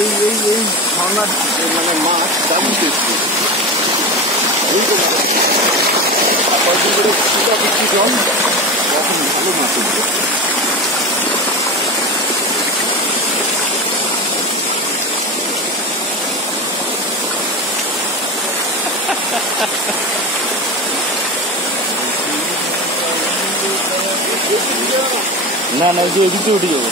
এই এই এই ঝর্ণার মানে মাছ দারুণ টেস্টি। এই তো কয়েকদিন করে একটু জল তখন ভালো মাছ উঠবে। না না যে এদিকে উঠে যাবো।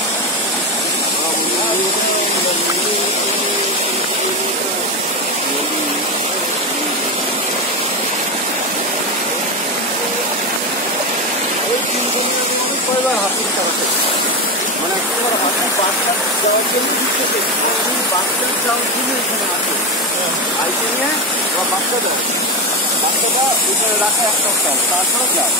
মানে বাচ্চা যাওয়ার জন্য বাচ্চা যাওয়ার জন্য এখানে আছে আইতে নিয়ে বা বাচ্চা দেয়, বাচ্চাটা এখানে রাখা এক সপ্তাহ, তারপরে যায়।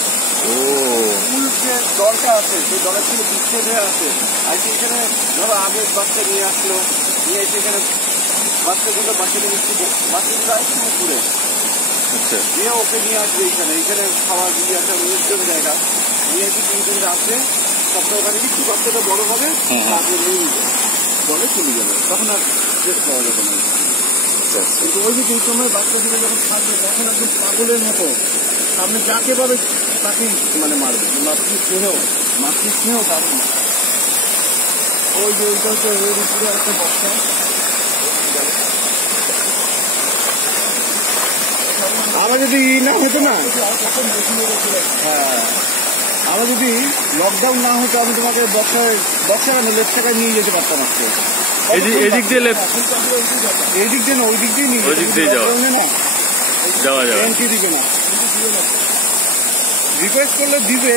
মূল যে দলটা আছে সেই দলের থেকে বিচ্ছেদ হয়ে আছে আইতে এখানে ধরো আগে বাচ্চা নিয়ে আসলো, নিয়ে এসে এখানে বাচ্চাগুলো বাচ্চা নিয়ে বাচ্চাগুলো আইতে ঘুরে নিয়ে ওকে নিয়ে আসবে এইখানে, এইখানে খাওয়া দিয়ে একটা নির্জন জায়গা নিয়ে এসে 3 দিন রাখবে, সপ্তাহ ওখানে একটু বাচ্চাটা বড় হবে তারপরে নিয়ে দলে চলে যাবে, তখন আর শেষ পাওয়া যাবে না। কিন্তু ওই যে এই সময় বাচ্চাগুলো যখন থাকবে তখন একদম পাগলের মতো আপনি যাকে পাবে তাকেই মানে মারবে। মাতৃ স্নেহ দারুণ। ওই যে ওইটা হচ্ছে এর উপরে একটা বক্তা, আমার যদি না হতো না, হ্যাঁ আমার যদি লকডাউন না হতো আমি তোমাকে বক্সার লেফট টাকায় নিয়ে যেতে পারতাম আজকে। এদিক দিয়ে এই দিক দিয়ে না ওই দিক দিয়ে নিয়ে যাওয়া এন্ট্রি দিবে না, রিকোয়েস্ট করলে দিবে।